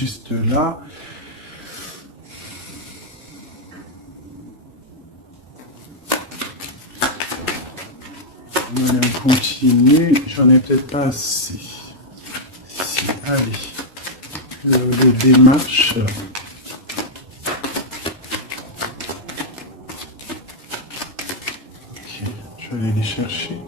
juste là. On continue. J'en ai peut-être pas assez. Si, allez. Les démarches. Ok, je vais aller les chercher.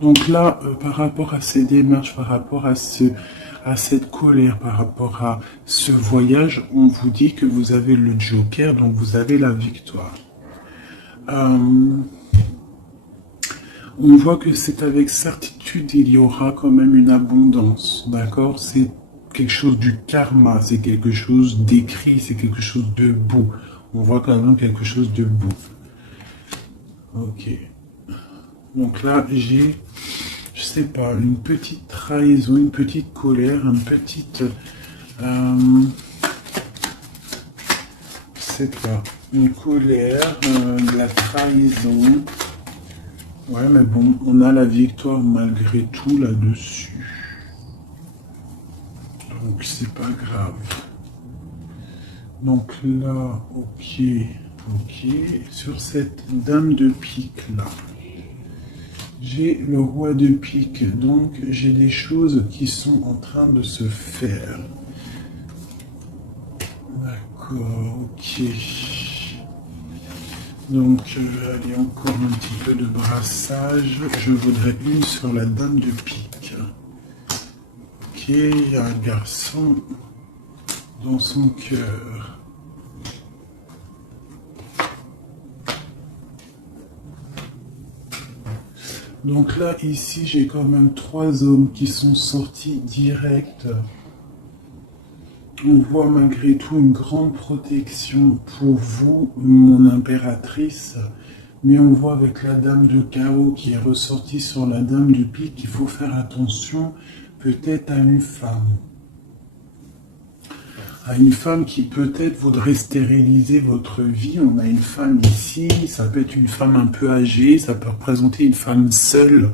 Donc là, par rapport à ces démarches, par rapport à cette colère, par rapport à ce voyage, on vous dit que vous avez le Joker, donc vous avez la victoire. On voit que c'est avec certitude, il y aura quand même une abondance, d'accord? C'est quelque chose du karma, c'est quelque chose d'écrit, c'est quelque chose de beau. On voit quand même quelque chose de beau. Ok. Donc là, j'ai, je sais pas, une petite trahison, une petite colère, une petite... je sais pas, une colère, de la trahison. Ouais, mais bon, on a la victoire malgré tout là-dessus. Donc, c'est pas grave. Donc là, ok, ok. Sur cette dame de pique là, j'ai le roi de pique. Donc, j'ai des choses qui sont en train de se faire. D'accord, ok. Donc, allez, encore un petit peu de brassage. Je voudrais une sur la dame de pique. Ok, il y a un garçon dans son cœur. Donc là, ici, j'ai quand même 3 hommes qui sont sortis direct. On voit malgré tout une grande protection pour vous, mon impératrice. Mais on voit avec la dame de carreau qui est ressortie sur la dame de pique qu'il faut faire attention peut-être à une femme. À une femme qui peut-être voudrait stériliser votre vie. On a une femme ici, ça peut être une femme un peu âgée, ça peut représenter une femme seule.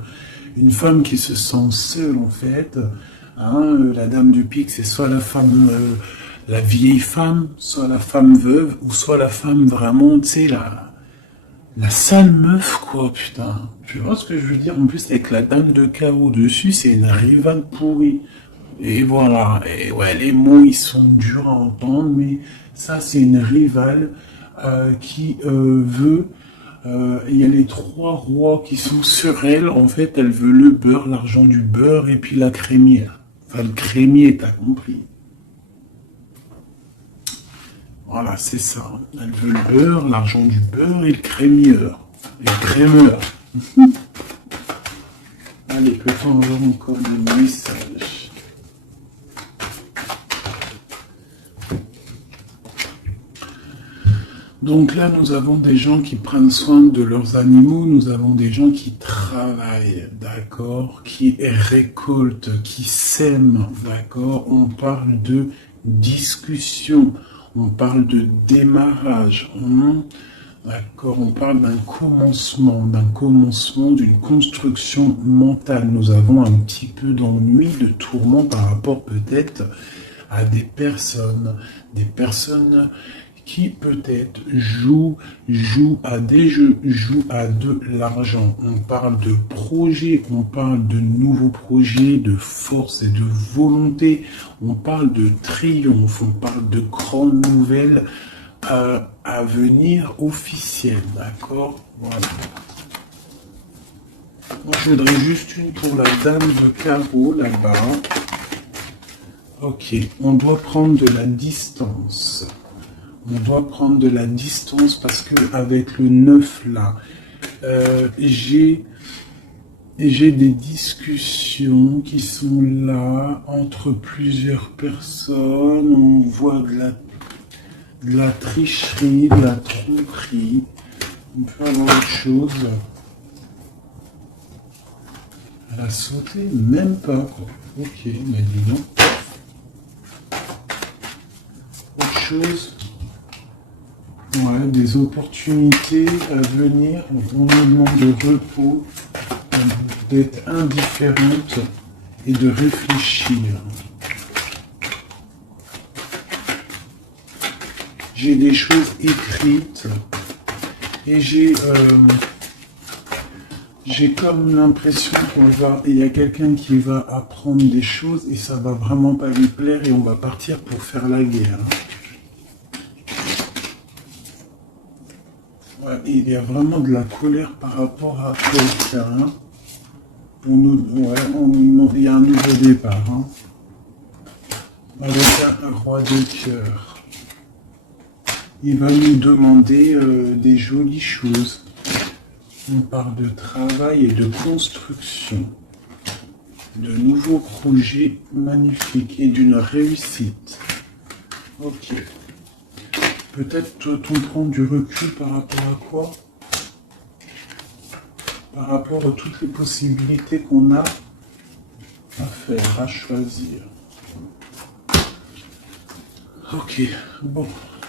Une femme qui se sent seule en fait. Hein, la dame de pique, c'est soit la femme, la vieille femme, soit la femme veuve, ou soit la femme vraiment, tu sais, la sale meuf, quoi, putain. Tu vois ce que je veux dire? En plus, avec la dame de carreau dessus, c'est une rivale pourrie. Et voilà. Et ouais, les mots, ils sont durs à entendre, mais ça, c'est une rivale qui veut... il y a les 3 rois qui sont sur elle. En fait, elle veut le beurre, l'argent du beurre, et puis la crémière. Enfin, le crémier, t'as compris. Voilà, c'est ça. Elle veut le beurre, l'argent du beurre et le crémieur. Et le crémeur. Allez, peut-on avoir encore des messages? Donc là, nous avons des gens qui prennent soin de leurs animaux, nous avons des gens qui travaillent, d'accord, qui récoltent, qui sèment, d'accord. On parle de discussion, on parle de démarrage, d'accord. On parle d'un commencement, d'une construction mentale. Nous avons un petit peu d'ennui, de tourment par rapport peut-être à des personnes qui peut-être jouent à des jeux, jouent à de l'argent. On parle de projets, on parle de nouveaux projets, de force et de volonté. On parle de triomphe, on parle de grandes nouvelles à venir officielles, d'accord? Voilà. Moi, je voudrais juste une pour la dame de carreau, là-bas. Ok, on doit prendre de la distance. On doit prendre de la distance parce que avec le 9 là, j'ai des discussions qui sont là entre plusieurs personnes. On voit de la tricherie, de la tromperie. On peut avoir autre chose. Elle a sauté, même pas. Ok, mais dis donc. Autre chose. Ouais, des opportunités à venir. On nous demande de repos, d'être indifférente. et de réfléchir. J'ai des choses écrites et j'ai comme l'impression il y a quelqu'un qui va apprendre des choses et ça va vraiment pas lui plaire et on va partir pour faire la guerre. Ouais, il y a vraiment de la colère par rapport à quelqu'un. Il y a un nouveau départ. Hein. Avec un roi de cœur. Il va nous demander des jolies choses. On parle de travail et de construction, de nouveaux projets magnifiques et d'une réussite. Ok. Peut-être on prend du recul par rapport à quoi? Par rapport à toutes les possibilités qu'on a à faire, à choisir. Ok, bon,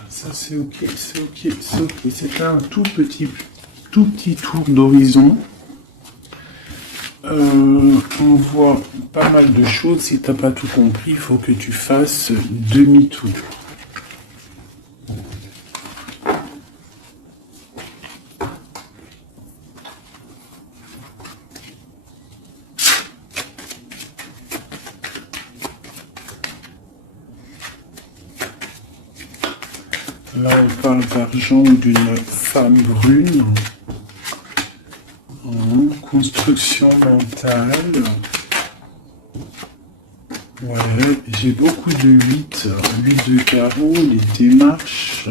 ça c'est ok, c'est ok, c'est ok. C'est un tout petit tour d'horizon. On voit pas mal de choses. Si t'as pas tout compris, il faut que tu fasses demi-tour. Là, on parle d'argent d'une femme brune. Construction mentale. Ouais, j'ai beaucoup de 8 de carreau, les démarches,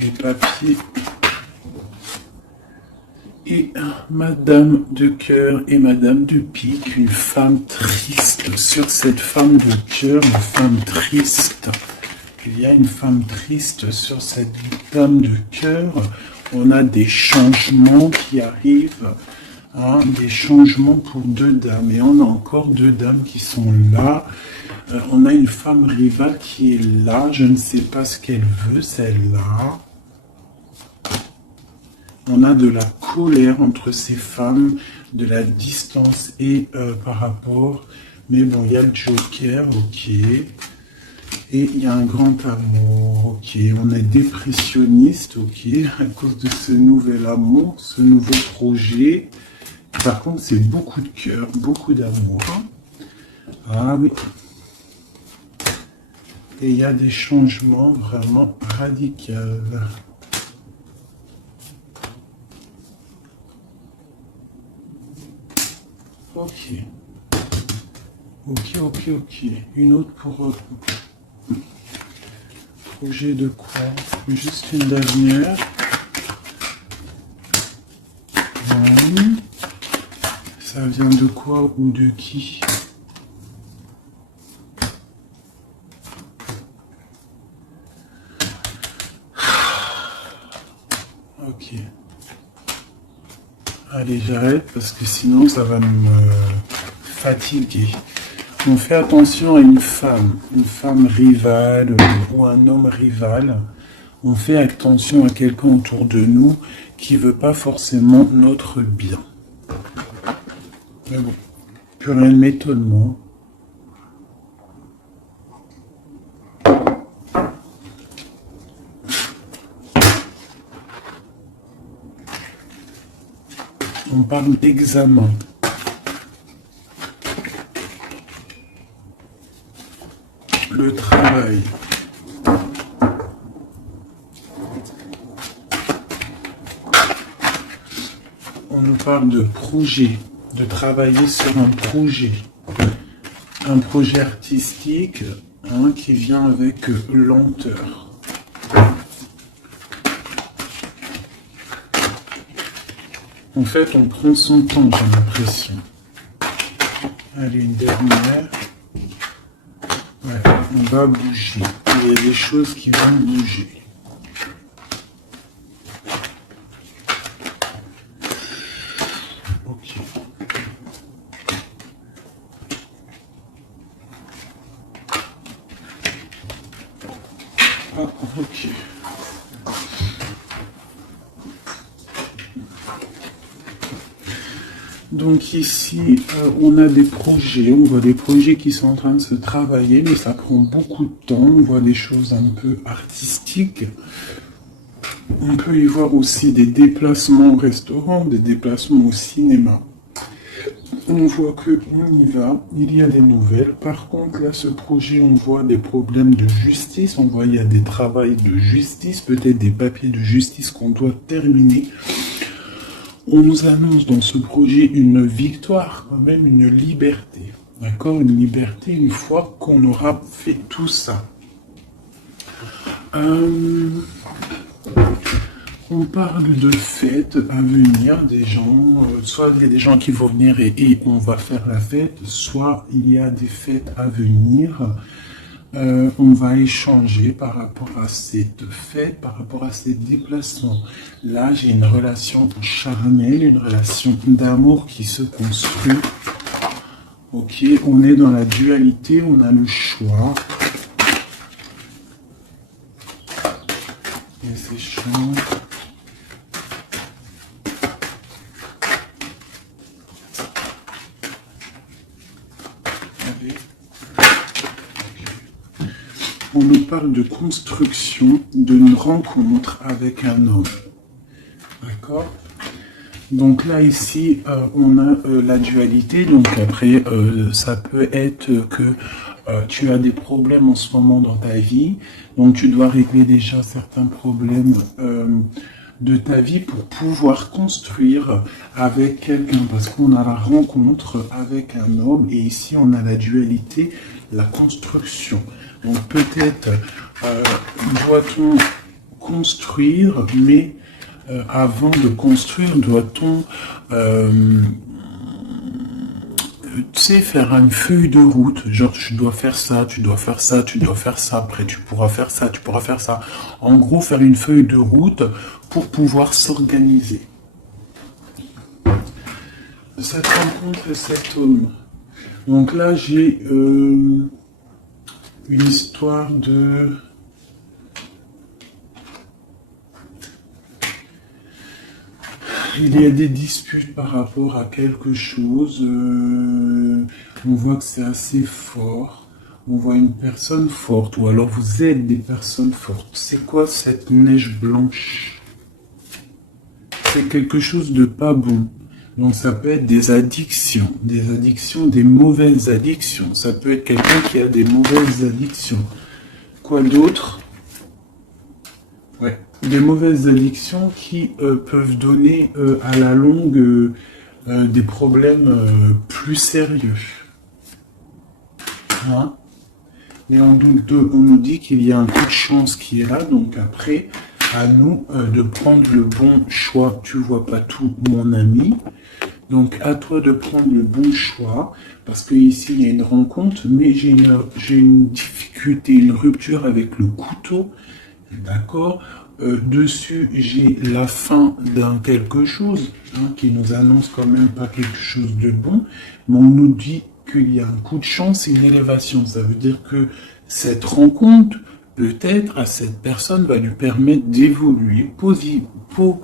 les papiers. Et Madame de cœur et Madame de pique, une femme triste. Sur cette femme de cœur, une femme triste. Il y a une femme triste sur cette dame de cœur. On a des changements qui arrivent. Hein, des changements pour 2 dames. Et on a encore 2 dames qui sont là. On a une femme rivale qui est là. Je ne sais pas ce qu'elle veut, celle-là. On a de la colère entre ces femmes, de la distance et par rapport. Mais bon, il y a le Joker, ok. Et il y a un grand amour, ok. On est dépressionniste, ok, à cause de ce nouvel amour, ce nouveau projet. Par contre, c'est beaucoup de cœur, beaucoup d'amour. Ah oui. Et il y a des changements vraiment radicaux. Ok. Ok. Une autre pour... projet de quoi? Juste une dernière. Ça vient de quoi ou de qui? Ok. Allez, j'arrête parce que sinon ça va me fatiguer. On fait attention à une femme rivale ou un homme rival. On fait attention à quelqu'un autour de nous qui veut pas forcément notre bien. Mais bon, plus rien ne m'étonne, moi. On parle d'examen. Le travail. On nous parle de projet, de travailler sur un projet artistique hein, qui vient avec lenteur. En fait, on prend son temps, j'ai l'impression. Allez, une dernière. Ouais, on va bouger. Il y a des choses qui vont bouger. Ok. Ah, ok. Donc ici, on a des projets, on voit des projets qui sont en train de se travailler, mais ça prend beaucoup de temps. On voit des choses un peu artistiques. On peut y voir aussi des déplacements au restaurant, des déplacements au cinéma. On voit que on y va, il y a des nouvelles. Par contre, là, ce projet, on voit des problèmes de justice. On voit il y a des travaux de justice, peut-être des papiers de justice qu'on doit terminer. On nous annonce dans ce projet une victoire, quand même une liberté. D'accord? Une liberté une fois qu'on aura fait tout ça. On parle de fêtes à venir, des gens, soit il y a des gens qui vont venir et on va faire la fête, soit il y a des fêtes à venir. On va échanger par rapport à cette fête, par rapport à ces déplacements. Là, j'ai une relation charnelle, une relation d'amour qui se construit. Ok, on est dans la dualité, on a le choix. Et c'est chiant. On nous parle de construction, d'une rencontre avec un homme. D'accord? Donc là, ici, on a la dualité. Donc après, ça peut être que tu as des problèmes en ce moment dans ta vie. Donc tu dois régler déjà certains problèmes de ta vie pour pouvoir construire avec quelqu'un. Parce qu'on a la rencontre avec un homme. Et ici, on a la dualité, la construction. Donc peut-être doit-on construire, mais avant de construire, doit-on tu sais, faire une feuille de route, genre tu dois faire ça, tu dois faire ça, tu dois faire ça, après tu pourras faire ça, tu pourras faire ça. En gros, faire une feuille de route pour pouvoir s'organiser. Cette rencontre et cet homme. Donc là, j'ai une histoire de... Il y a des disputes par rapport à quelque chose. On voit que c'est assez fort. On voit une personne forte. Ou alors vous êtes des personnes fortes. C'est quoi cette neige blanche? C'est quelque chose de pas bon. Donc ça peut être des addictions, des mauvaises addictions. Ça peut être quelqu'un qui a des mauvaises addictions. Quoi d'autre? Ouais, des mauvaises addictions qui peuvent donner à la longue des problèmes plus sérieux. Hein? Et on nous dit qu'il y a un coup de chance qui est là, donc après, à nous de prendre le bon choix. Tu vois pas tout, mon ami. Donc à toi de prendre le bon choix, parce que ici il y a une rencontre, mais j'ai une difficulté, une rupture avec le couteau, d'accord. Dessus j'ai la fin d'un quelque chose, hein, qui nous annonce quand même pas quelque chose de bon, mais on nous dit qu'il y a un coup de chance et une élévation. Ça veut dire que cette rencontre, peut-être à cette personne, va lui permettre d'évoluer positivement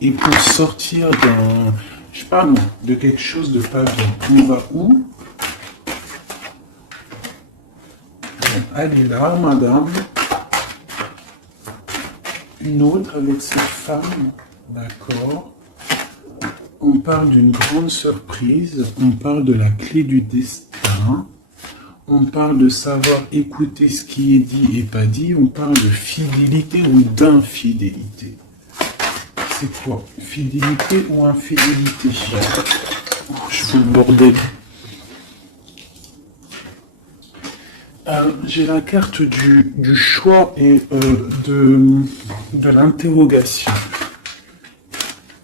et pour sortir d'un, je sais pas moi, de quelque chose de pas bien. On va où? Elle est là, madame. Une autre avec cette femme. D'accord. On parle d'une grande surprise. On parle de la clé du destin. On parle de savoir écouter ce qui est dit et pas dit. On parle de fidélité ou d'infidélité. C'est quoi? Fidélité ou infidélité? Oh, je fous le bordel. J'ai la carte du choix et de l'interrogation.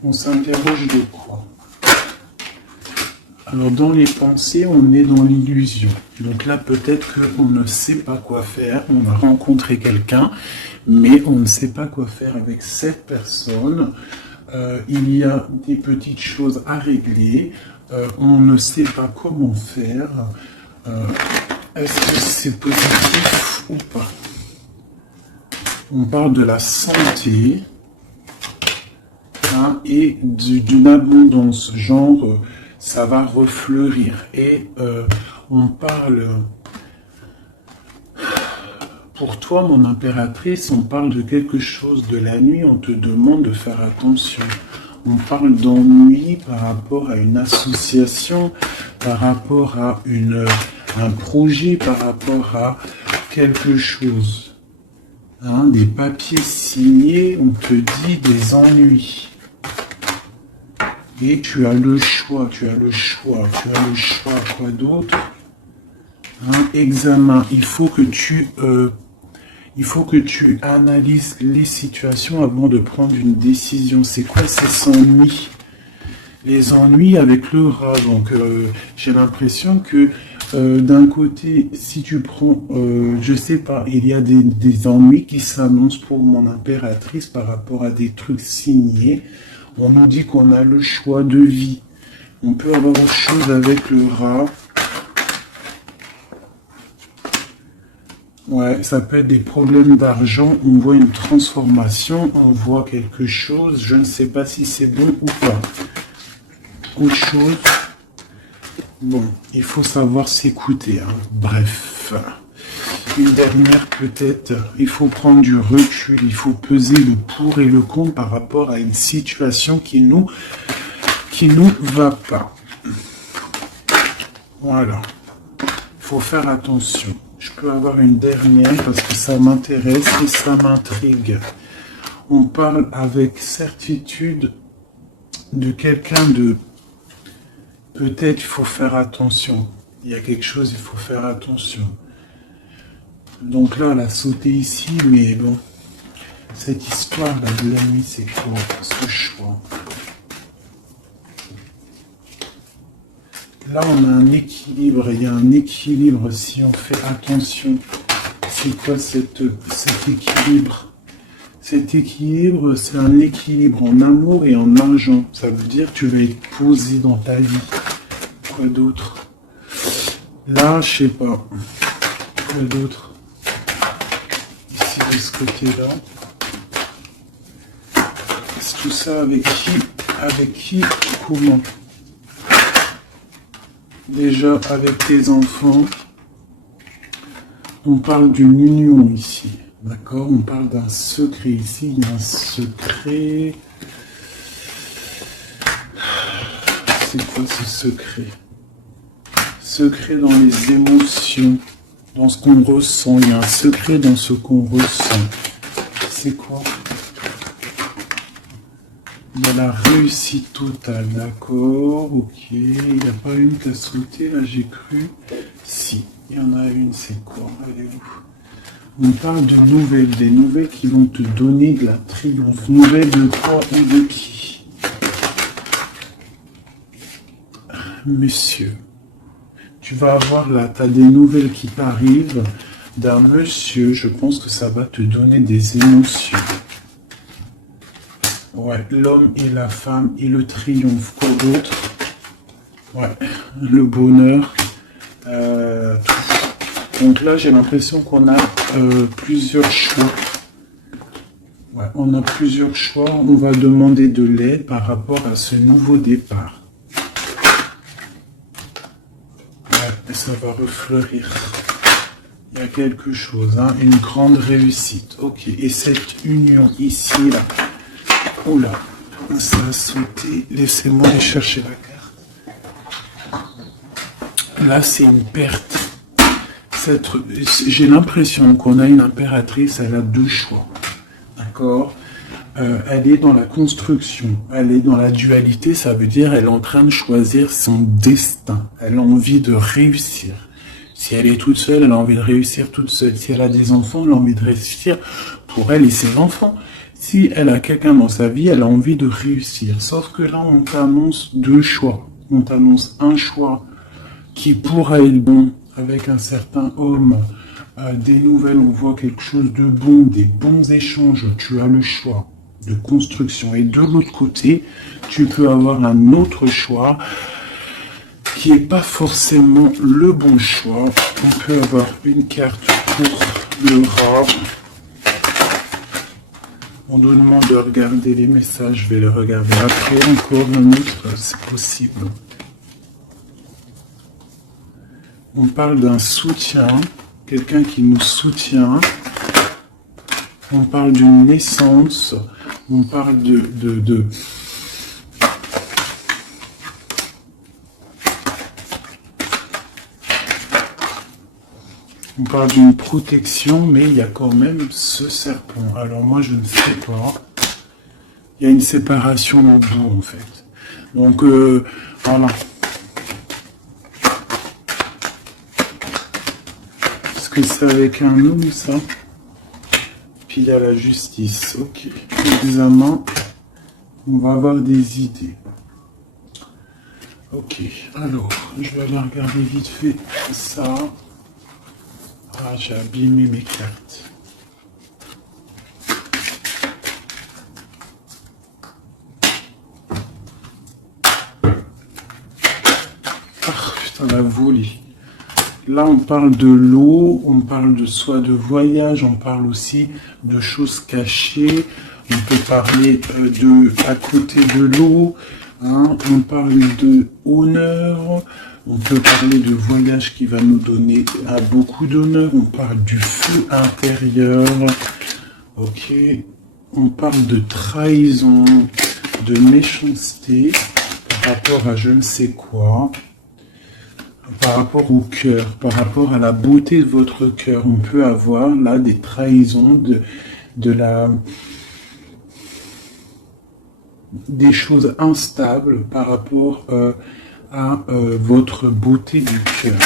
On s'interroge de quoi? Alors dans les pensées, on est dans l'illusion. Donc là, peut-être qu'on ne sait pas quoi faire. On a rencontré quelqu'un, mais on ne sait pas quoi faire avec cette personne. Il y a des petites choses à régler. On ne sait pas comment faire. Est-ce que c'est positif ou pas? On parle de la santé. Hein? hein, et d'une abondance, genre ça va refleurir. Et on parle, pour toi mon impératrice, on parle de quelque chose de la nuit, on te demande de faire attention. On parle d'ennui par rapport à une association, par rapport à un projet, par rapport à quelque chose. Hein, des papiers signés, on te dit des ennuis. Et tu as le choix, quoi d'autre? Hein, examen, il faut que tu analyses les situations avant de prendre une décision. C'est quoi ces ennuis? Les ennuis avec le rat. Donc, j'ai l'impression que d'un côté, si tu prends, je sais pas, il y a des ennuis qui s'annoncent pour mon impératrice par rapport à des trucs signés. On nous dit qu'on a le choix de vie. On peut avoir autre chose avec le rat. Ouais, ça peut être des problèmes d'argent, on voit une transformation, on voit quelque chose, je ne sais pas si c'est bon ou pas. Autre chose, bon, il faut savoir s'écouter, hein. Bref. Une dernière peut-être, il faut prendre du recul, il faut peser le pour et le contre par rapport à une situation qui nous va pas. Voilà. Il faut faire attention. Je peux avoir une dernière parce que ça m'intéresse et ça m'intrigue. On parle avec certitude de quelqu'un de... Peut-être il faut faire attention. Il y a quelque chose, il faut faire attention. Donc là, elle a sauté ici, mais bon. Cette histoire-là de la nuit, c'est quoi ce choix? Là, on a un équilibre, il y a un équilibre si on fait attention. C'est quoi cet équilibre? Cet équilibre, c'est un équilibre en amour et en argent. Ça veut dire que tu vas être posé dans ta vie. Quoi d'autre? Là, je sais pas. Quoi d'autre? Ici, de ce côté-là. C'est tout ça avec qui? Avec qui? Comment? Déjà, avec tes enfants, on parle d'une union ici, d'accord? On parle d'un secret ici, il y a un secret. C'est quoi ce secret? Secret dans les émotions, dans ce qu'on ressent. Il y a un secret dans ce qu'on ressent. C'est quoi? Il y a la réussite totale, d'accord, ok. Il n'y a pas une qui a sauté, là j'ai cru. Si, il y en a une, c'est quoi? Elle est où? On parle de nouvelles, des nouvelles qui vont te donner de la triomphe. Nouvelles de quoi ou de qui? Monsieur, tu vas avoir là, tu as des nouvelles qui t'arrivent d'un monsieur, je pense que ça va te donner des émotions. Ouais, l'homme et la femme et le triomphe. Quoi d'autre? Ouais, le bonheur. Donc là, j'ai l'impression qu'on a plusieurs choix. Ouais, on a plusieurs choix. On va demander de l'aide par rapport à ce nouveau départ. Ouais, et ça va refleurir. Il y a quelque chose, hein, une grande réussite. Ok, et cette union ici, là. Oula, ça a sauté. Laissez-moi aller chercher la carte. Là, c'est une perte. J'ai l'impression qu'on a une impératrice, elle a deux choix. D'accord? Elle est dans la construction, elle est dans la dualité, ça veut dire elle est en train de choisir son destin. Elle a envie de réussir. Si elle est toute seule, elle a envie de réussir toute seule. Si elle a des enfants, elle a envie de réussir pour elle et ses enfants. Si elle a quelqu'un dans sa vie, elle a envie de réussir. Sauf que là, on t'annonce deux choix. On t'annonce un choix qui pourra être bon avec un certain homme. Des nouvelles, on voit quelque chose de bon, des bons échanges. Tu as le choix de construction. Et de l'autre côté, tu peux avoir un autre choix qui n'est pas forcément le bon choix. On peut avoir une carte pour le rat. On nous demande de regarder les messages, je vais les regarder après. Encore un autre, c'est possible. On parle d'un soutien, quelqu'un qui nous soutient. On parle d'une naissance. On parle on parle d'une protection, mais il y a quand même ce serpent. Alors moi, je ne sais pas. Il y a une séparation au bout, en fait. Donc, voilà. Est-ce que c'est avec un homme, ça? Puis il y a la justice. Ok. Examen. On va avoir des idées. Ok. Alors, je vais aller regarder vite fait ça. Ah, j'ai abîmé mes cartes. Ah, putain, la volée. Là, on parle de l'eau, on parle de soit de voyage, on parle aussi de choses cachées. On peut parler de à côté de l'eau. Hein, on parle de honneur. On peut parler de voyage qui va nous donner beaucoup d'honneur. On parle du feu intérieur. Ok. On parle de trahison, de méchanceté par rapport à je ne sais quoi. Par rapport au cœur, par rapport à la beauté de votre cœur. On peut avoir là des trahisons, des choses instables par rapport à votre beauté du cœur.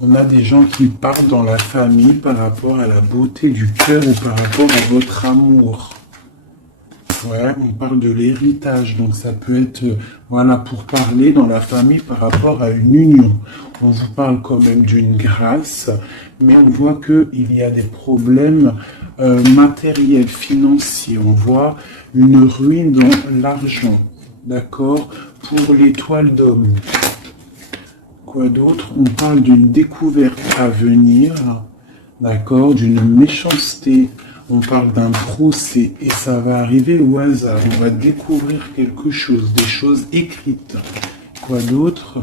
On a des gens qui partent dans la famille par rapport à la beauté du cœur ou par rapport à votre amour. Ouais, on parle de l'héritage, donc ça peut être, voilà, pour parler dans la famille par rapport à une union. On vous parle quand même d'une grâce, mais on voit qu'il y a des problèmes matériels, financiers. On voit une ruine dans l'argent, d'accord, pour l'étoile d'homme. Quoi d'autre? On parle d'une découverte à venir, d'accord, d'une méchanceté. On parle d'un procès et ça va arriver au hasard. On va découvrir quelque chose, des choses écrites. Quoi d'autre?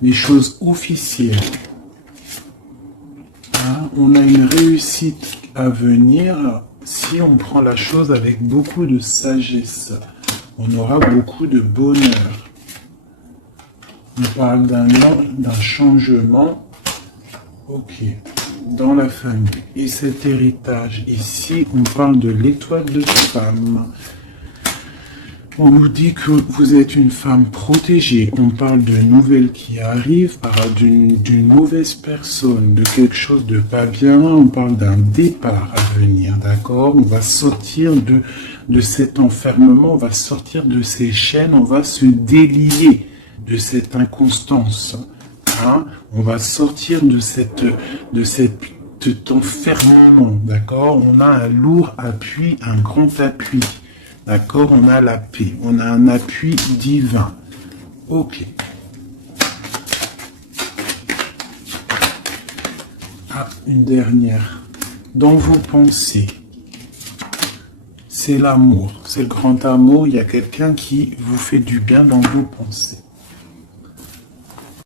Des choses officielles. Hein? On a une réussite à venir si on prend la chose avec beaucoup de sagesse. On aura beaucoup de bonheur. On parle d'un changement. Ok. Dans la famille. Et cet héritage, ici, on parle de l'étoile de femme. On nous dit que vous êtes une femme protégée. On parle de nouvelles qui arrivent, d'une mauvaise personne, de quelque chose de pas bien. On parle d'un départ à venir, d'accord? On va sortir de cet enfermement, on va sortir de ces chaînes, on va se délier de cette inconstance. Hein? On va sortir de cet enfermement, d'accord? On a un lourd appui, un grand appui, d'accord? On a la paix, on a un appui divin. Ok. Ah, une dernière. Dans vos pensées, c'est l'amour, c'est le grand amour. Il y a quelqu'un qui vous fait du bien dans vos pensées.